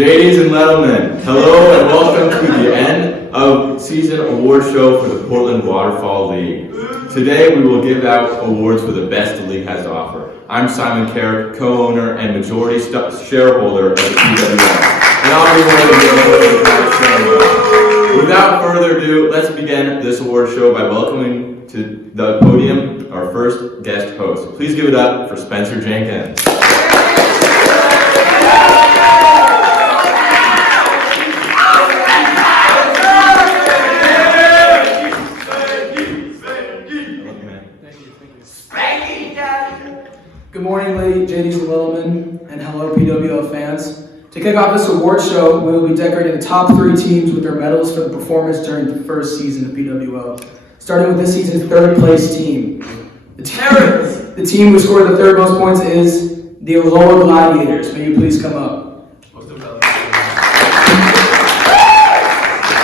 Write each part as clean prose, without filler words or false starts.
Ladies and gentlemen, hello and welcome to the end of season award show for the Portland Waterfall League. Today we will give out awards for the best the league has to offer. I'm Simon Carrick, co-owner and majority shareholder of the PWL, and I'll be one of the tonight's ceremony. Without further ado, let's begin this award show by welcoming to the podium our first guest host. Please give it up for Spencer Jenkins. Good morning, ladies and gentlemen, and hello, PWL fans. To kick off this award show, we will be decorating the top 3 teams with their medals for the performance during the first season of PWL. Starting with this season's third place team. The team who scored the third most points is the Lower Gladiators. May you please come up.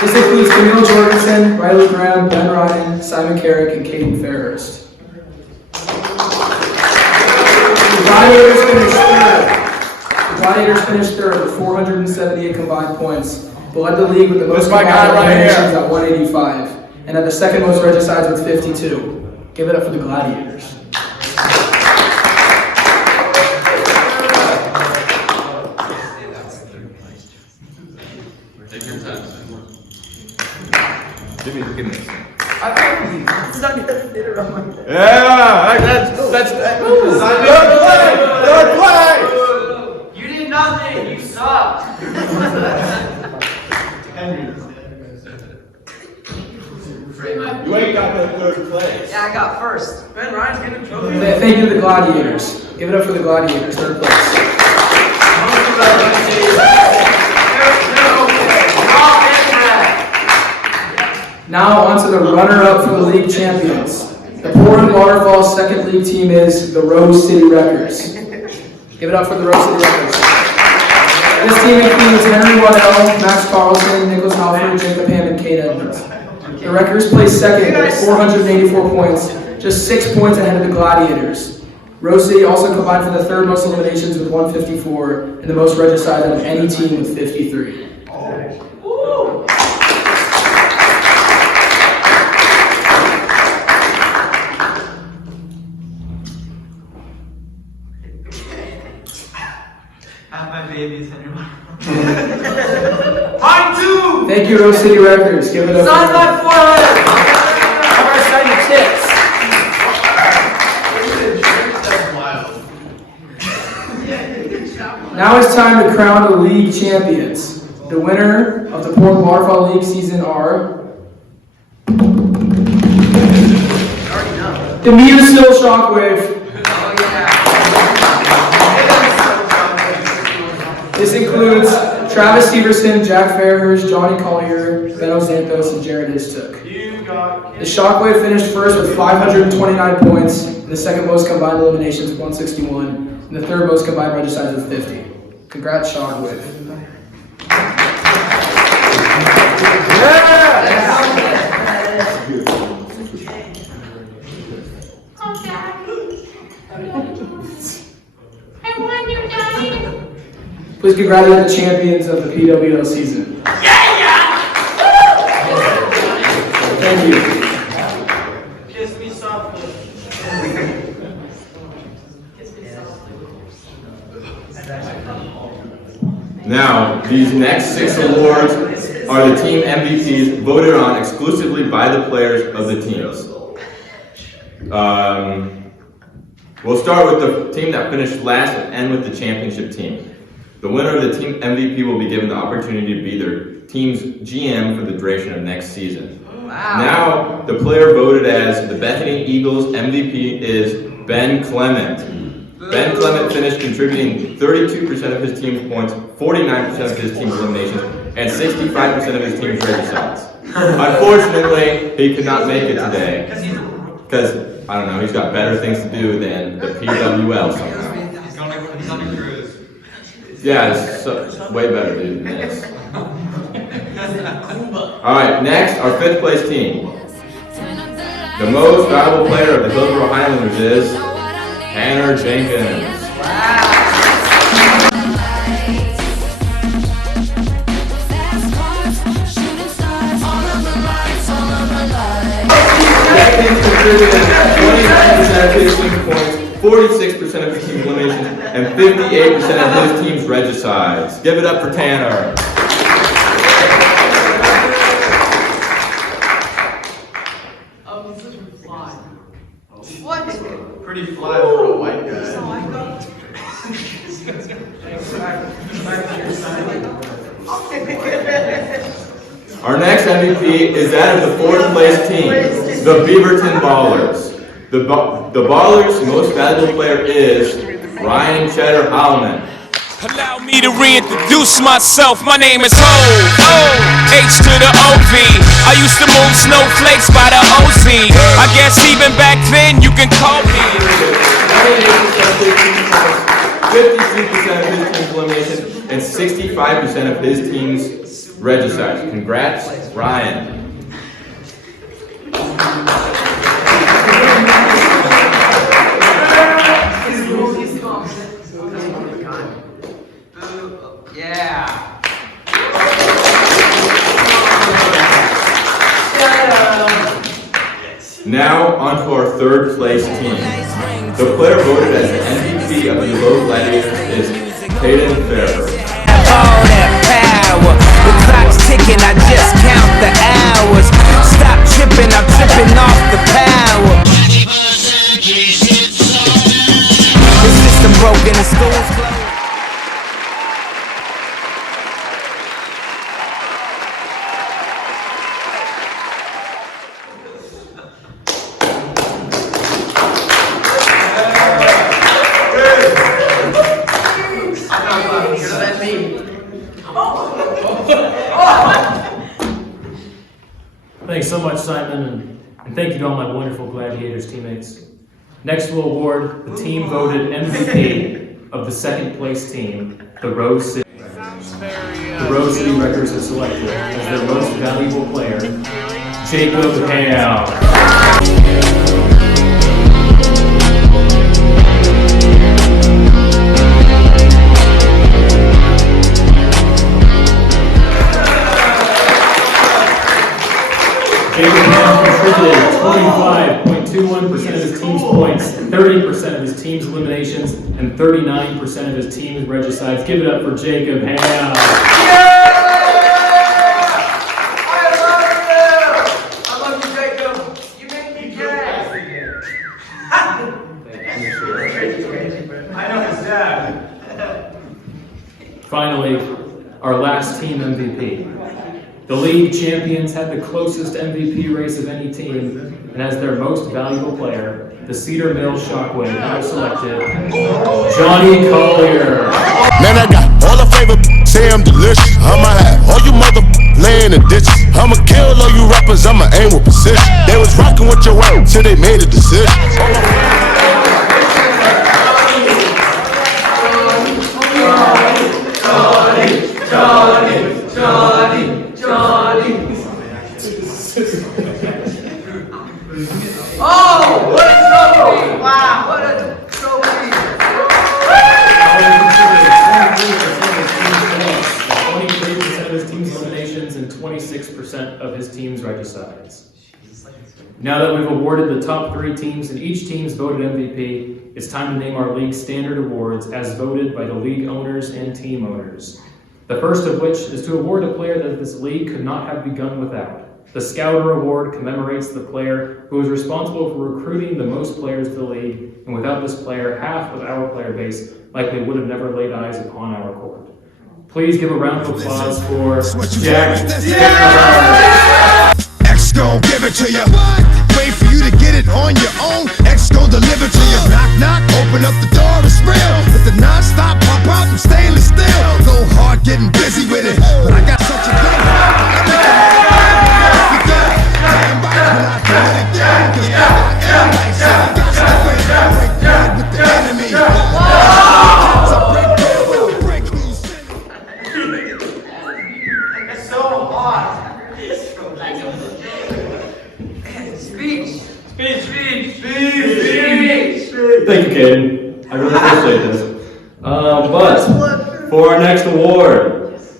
This includes Camille Jorgensen, Riley Graham, Ben Ryan, Simon Carrick, and Caden Fairhurst. The Gladiators finished third with 478 combined points, but led the league with the most combined eliminations at 185, and had the second most regicides with 52. Give it up for the Gladiators. Take your time. Give me. It's not going to fit around my head. Yeah, that's third play. You did nothing. You suck. You ain't got that third place. Yeah, I got first. Ben Ryan's getting a trophy. Thank you to the Gladiators. Give it up for the Gladiators, third place. Now on to the runner-up for the league champions. The Portland Waterfall second league team is the Rose City Wreckers. Give it up for the Rose City Wreckers. This team includes Henry Waddell, Max Carlson, Nicholas Halford, Jacob Ham, and Kate Edmonds. The Wreckers placed second with 484 points, just 6 points ahead of the Gladiators. Rose City also combined for the third most eliminations with 154, and the most regicides out of any team with 53. Have my babies anymore. Mine too! Thank you, Rose City Wreckers. Give it up. Sign my forehead! I'm going to sign your tits. Now it's time to crown the league champions. The winner of the Portland Waterfall League season are the Muse Still Shockwave. This includes Travis Severson, Jack Fairhurst, Johnny Collier, Benno Xanthos, and Jared Istook. The Shockwave finished first with 529 points, and the second most combined eliminations with 161, and the third most combined regicides with 50. Congrats, Shockwave. Please congratulate the champions of the PWL season. Thank you. Kiss me softly. Now, these next 6 awards are the team MVPs voted on exclusively by the players of the teams. We'll start with the team that finished last and end with the championship team. The winner of the team MVP will be given the opportunity to be their team's GM for the duration of next season. Wow. Now, the player voted as the Bethany Eagles MVP is Ben Clement. Ben Clement finished contributing 32% of his team's points, 49% of his team's eliminations, and 65% of his team's regicides. Unfortunately, he could not make it today because, I don't know, he's got better things to do than the PWL somehow. He's on a cruise. Yeah, it's way better, dude, than this. Alright, next, our 5th place team. The most valuable player of the Hillsborough Highlanders is Tanner Jenkins. Wow. 29% of his team's points, 46% of his team's eliminations, and 58% of his team's regicides. Give it up for Tanner. What? Pretty fly for a white guy. Our next MVP is that of the fourth place team, the Beaverton Ballers. The Ballers' most valuable player is Ryan Cheddar Hallman. Allow me to reintroduce myself. My name is Ho, H to the OV. I used to move snowflakes by the OZ. I guess even back then you can call me. 52% of his team's elimination and 65% of his team's regicides. Congrats, Ryan. Yeah. Now, on to our third place team. The player voted as the MVP of the Low Gladiators is Hayden Farrer. All that power, the clock's ticking, I just count the hours. Stop tripping, I'm tripping off the power. The system broken, the school's closed. Thanks so much, Simon, and thank you to all my wonderful Gladiators teammates. Next, we'll award the team voted MVP of the second place team, the Rose City. The Rose City Records have selected as their most valuable player, Jacob Hale. Jacob Hale contributed 25.21% of his team's points, 30% of his team's eliminations, and 39% of his team's regicides. Give it up for Jacob Hale. I love you, Jacob. You make me gay. I know his dad. Finally, our last team MVP. The league champions had the closest MVP race of any team, and as their most valuable player, the Cedar Mill Shockwave have selected Johnny Collier. Man, I got all the flavor, say I'm delicious. I'ma have all you mother laying in ditches. I'ma kill all you rappers, I'ma aim with precision. They was rocking with your world till they made a decision. Oh, what a trophy! Wow, what a trophy! 23% of his team's eliminations and 26% of his team's regicides. Now that we've awarded the top 3 teams and each team's voted MVP, it's time to name our league standard awards as voted by the league owners and team owners. The first of which is to award a player that this league could not have begun without. The Scouter Award commemorates the player who was responsible for recruiting the most players to the league, and without this player, half of our player base likely would have never laid eyes upon our court. Please give a round of applause for Jack. X gon' give it to you. Wait for you to get it on your own. X gon' deliver to you. Knock, knock, open up the door, it's real. With the non-stop pop out and stainless steel. Go hard getting busy with it. But I got such a good It's so hot. Speech. Thank you, Caden. I really appreciate this. But for our next award,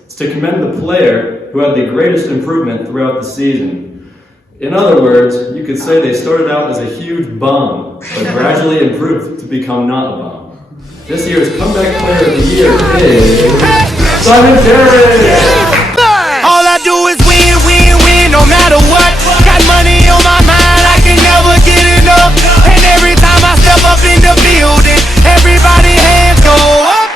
it's to commend the player who had the greatest improvement throughout the season. In other words, you could say they started out as a huge bum, but gradually improved to become not a bum. This year's Comeback Player of the Year is Simon Terry! All I do is win, win, win, no matter what. Got money on my mind, I can never get enough. And every time I step up in the building, everybody hands go up.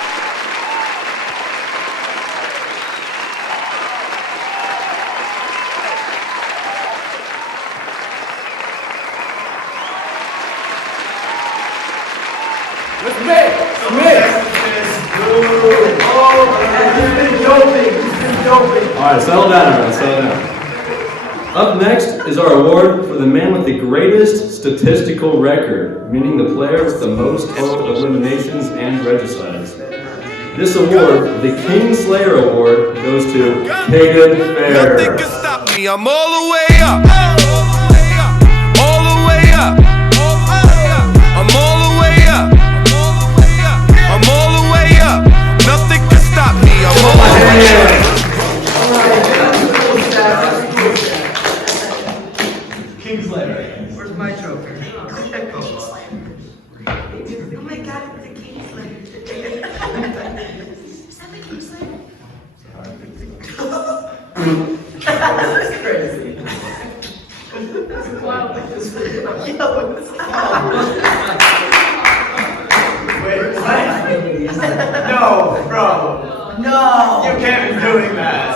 Alright, settle down, everyone, settle down. Up next is our award for the man with the greatest statistical record, meaning the player with the most total eliminations and regicides. This award, the Kingslayer Award, goes to Kagan Fair. Nothing can stop me, I'm all the way up. All the way up. I'm all the way up. I'm all the way up. Nothing can stop me, I'm all the way up. Kingslayer. Where's my trophy? Oh my god, it's a Kingslayer. Is that the Kingslayer? That's crazy. That's wild. Wait, no, bro. No! You can't be doing that.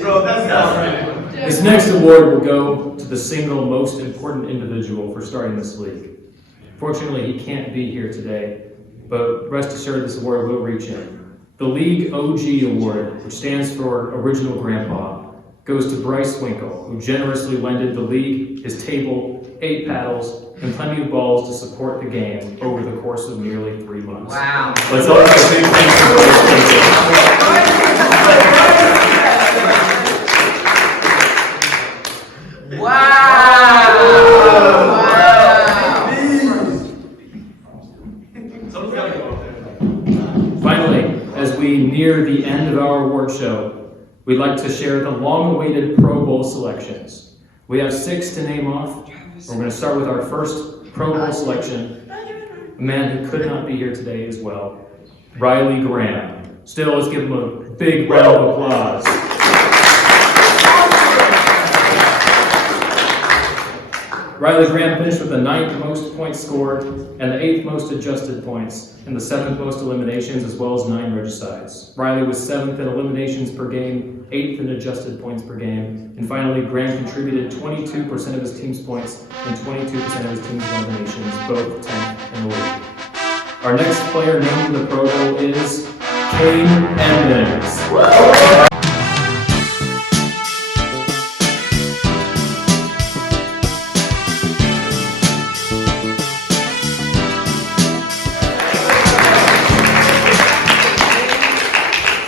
Bro, that's not right. This next award will go to the single most important individual for starting this league. Fortunately, he can't be here today, but rest assured this award will reach him. The League OG Award, which stands for Original Grandpa, goes to Bryce Winkle, who generously lended the league his table, 8 paddles, and plenty of balls to support the game over the course of nearly 3 months. Wow. Let's all have a big thanks to Bryce Winkle. Wow! Someone's gotta go up there. Finally, as we near the end of our award show, we'd like to share the long-awaited Pro Bowl selections. We have 6 to name off. We're going to start with our first Pro Bowl selection, a man who could not be here today as well, Riley Graham. Still, let's give him a big round of applause. Riley Graham finished with the 9th most points scored and the 8th most adjusted points and the 7th most eliminations as well as 9 regicides. Riley was 7th in eliminations per game, 8th in adjusted points per game, and finally Graham contributed 22% of his team's points and 22% of his team's eliminations, both 10th in the league. Our next player named in the Pro Bowl is Kane Edmonds.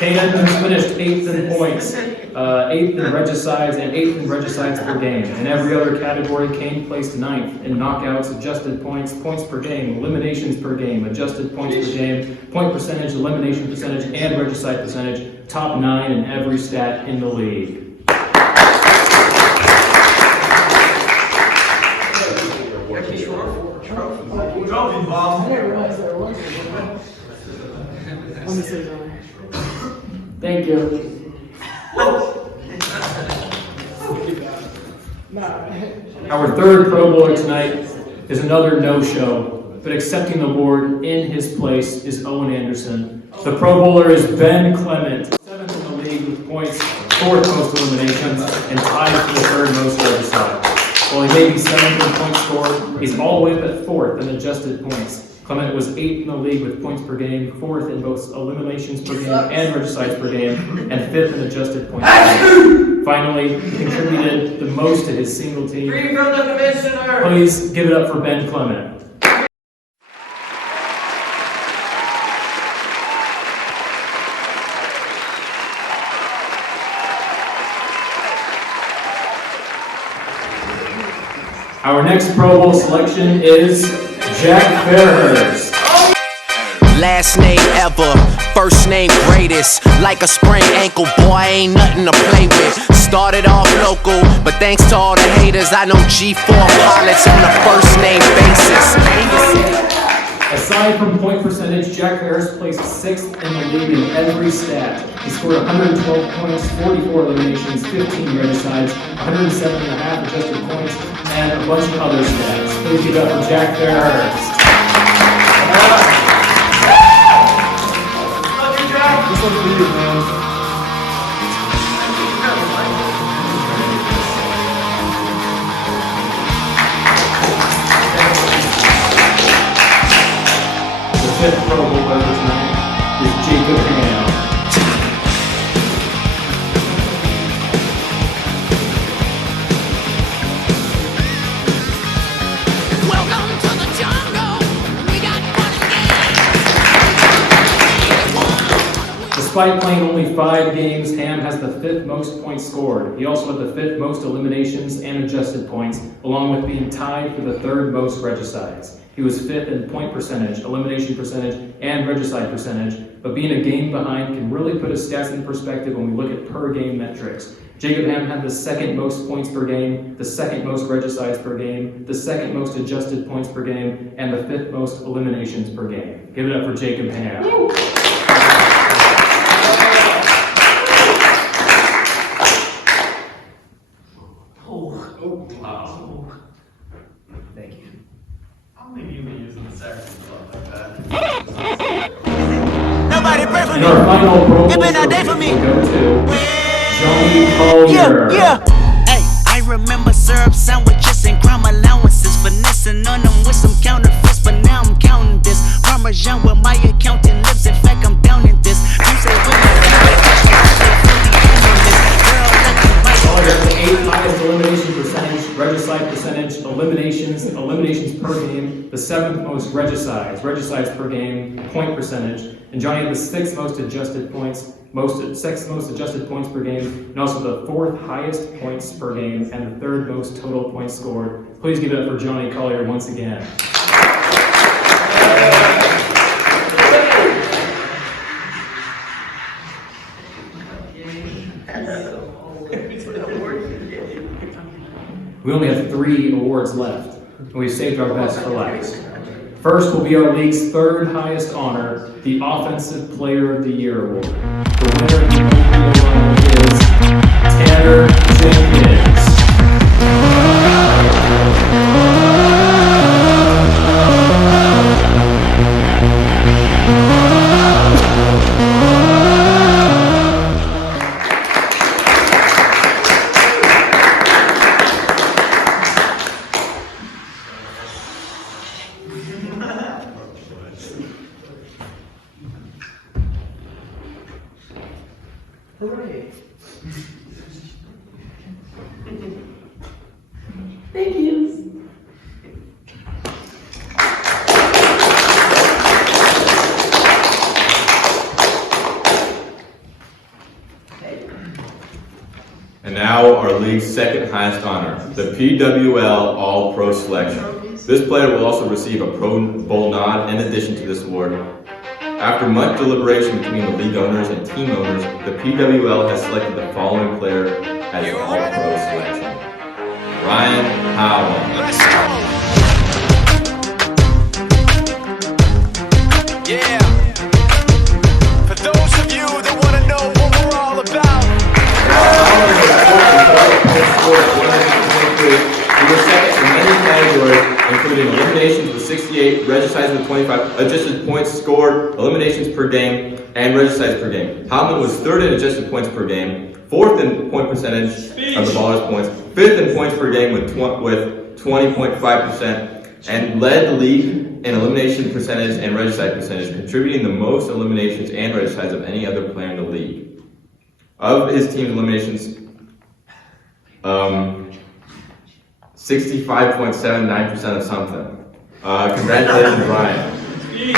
Kane Edmonds finished 8th in points, 8th in regicides, and 8th in regicides per game. In every other category, Kane placed 9th in knockouts, adjusted points, points per game, eliminations per game, adjusted points per game, point percentage, elimination percentage, and regicide percentage, top 9 in every stat in the league. Trophy, Bob. Thank you. Our third Pro Bowler tonight is another no-show, but accepting the award in his place is Owen Anderson. The Pro Bowler is Ben Clement, 7th in the league with points, 4th most eliminations, and tied for the 3rd most regicides. While he may be 7th in points scored, he's all the way up at 4th in adjusted points. Clement was 8th in the league with points per game, 4th in both eliminations per game and regicides per game, and 5th in adjusted points per game. Finally, he contributed the most to his single team. Free from the commissioner! Please give it up for Ben Clement. Our next Pro Bowl selection is Jack Fairhurst. Last name ever, first name greatest. Like a sprained ankle, boy, ain't nothing to play with. Started off local, but thanks to all the haters, I know G4 pilots on a first name basis. Aside from point percentage, Jack Harris placed 6th in the league in every stat. He scored 112 points, 44 eliminations, 15 regicides, 107.5 adjusted points, and a bunch of other stats. Please give it up for Jack Harris. This one's for you, man. The 5th Pro Bowl player tonight is Jacob Ham. Welcome to the jungle. We got fun and games. Despite playing only 5 games, Ham has the 5th most points scored. He also had the 5th most eliminations and adjusted points, along with being tied for the 3rd most regicides. He was 5th in point percentage, elimination percentage, and regicide percentage, but being a game behind can really put his stats in perspective when we look at per game metrics. Jacob Ham had the 2nd most points per game, the 2nd most regicides per game, the 2nd most adjusted points per game, and the 5th most eliminations per game. Give it up for Jacob Ham. Thank you. How many of you been using the saxophone like that? Nobody pray for And our final Pro Bowl It been a day for trophy me. will go to Johnny Collier. Hey, I remember syrup sandwiches and crime allowances, finessing on them with some counterfeits, but now I'm counting this. Parmesan with my accountant lips. In fact, I'm down in this. You say Collier has the 8th highest elimination percentage, regicide percentage, eliminations per game, the 7th most regicides per game, point percentage, and Johnny had the 6th most adjusted points, 6th most adjusted points per game, and also the 4th highest points per game, and the 3rd most total points scored. Please give it up for Johnny Collier once again. We only have 3 awards left, and we've saved our best for last. First will be our league's 3rd highest honor, the Offensive Player of the Year Award. The winner is Tanner Jenkins. Hooray. Thank you. And now our league's 2nd highest honor, the PWL All-Pro Selection. This player will also receive a Pro Bowl nod in addition to this award. After much deliberation between the league owners and team owners, the PWL has selected the following player as the All-Pro Selection. Ryan Howell. Yeah. For those of you that want to know what we're all about. He was second in many categories, including eliminations with 68, regicides with 25, adjusted points scored, eliminations per game, and regicides per game. Howman was 3rd in adjusted points per game, 4th in point percentage of the ballers' points, 5th in points per game with 20.5%, and led the league in elimination percentage and regicide percentage, contributing the most eliminations and regicides of any other player in the league. Of his team's eliminations, 65.79% of something. Congratulations, Ryan. Speech.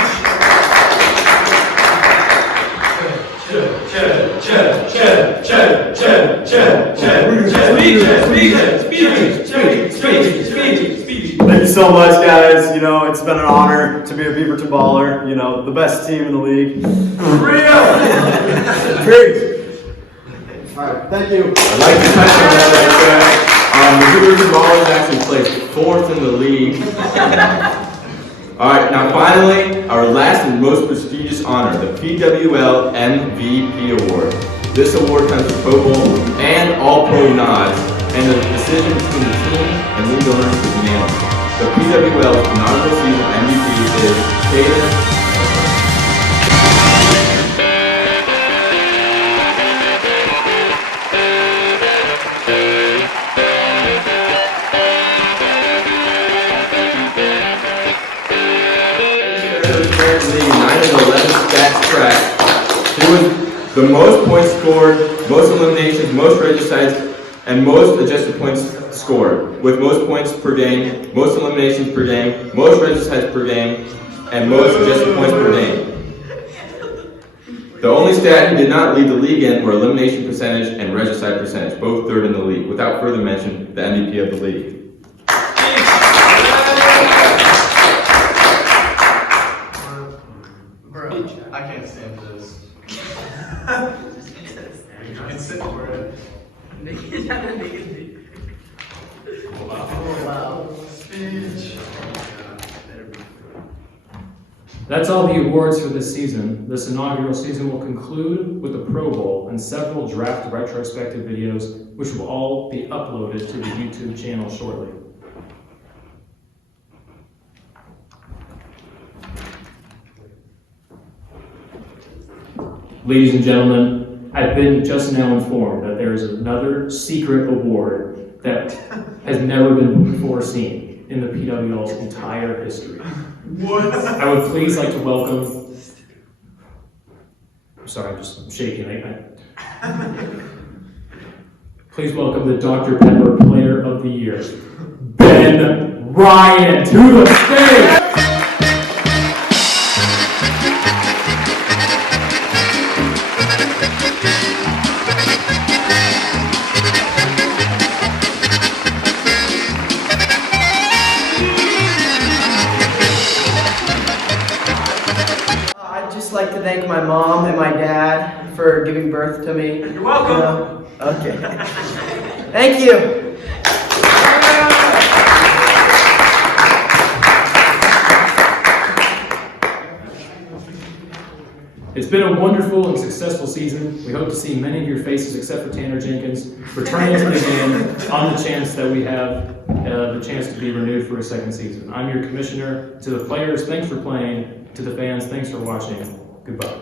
you so much, guys. You know, it's been an honor to be a Beaverton Baller. You know, the best team in the league. Real! All right, thank you. I'd like to touch on that. The Beaverton Ballers actually placed 4th in the league. All right, now finally, our last and most prestigious honor, the PWL MVP Award. This award comes with Pro Bowl and All-Pro nods, and the decision between the team and league owners is unanimous. The PWL's inaugural season MVP is Caden. League 9 of 11 stats track. He was the most points scored, most eliminations, most regicides, and most adjusted points scored, with most points per game, most eliminations per game, most regicides per game, and most adjusted points per game. The only stat he did not lead the league in were elimination percentage and regicide percentage, both 3rd in the league. Without further mention, the MVP of the league. Bro, I can't stand this. I sit for it. Wow. Speech. That's all the awards for this season. This inaugural season will conclude with the Pro Bowl and several draft retrospective videos, which will all be uploaded to the YouTube channel shortly. Ladies and gentlemen, I've been just now informed that there is another secret award that has never been before seen in the PWL's entire history. What? I would please like to welcome, I'm sorry, I'm shaking. Please welcome the Dr. Pepper Player of the Year, Ben Ryan, to the stage. I'd just like to thank my mom and my dad for giving birth to me. You're welcome. Okay. Thank you. It's been a wonderful and successful season. We hope to see many of your faces, except for Tanner Jenkins, returning to the game on the chance that we have the chance to be renewed for a second season. I'm your commissioner. To the players, thanks for playing. To the fans, thanks for watching. Goodbye.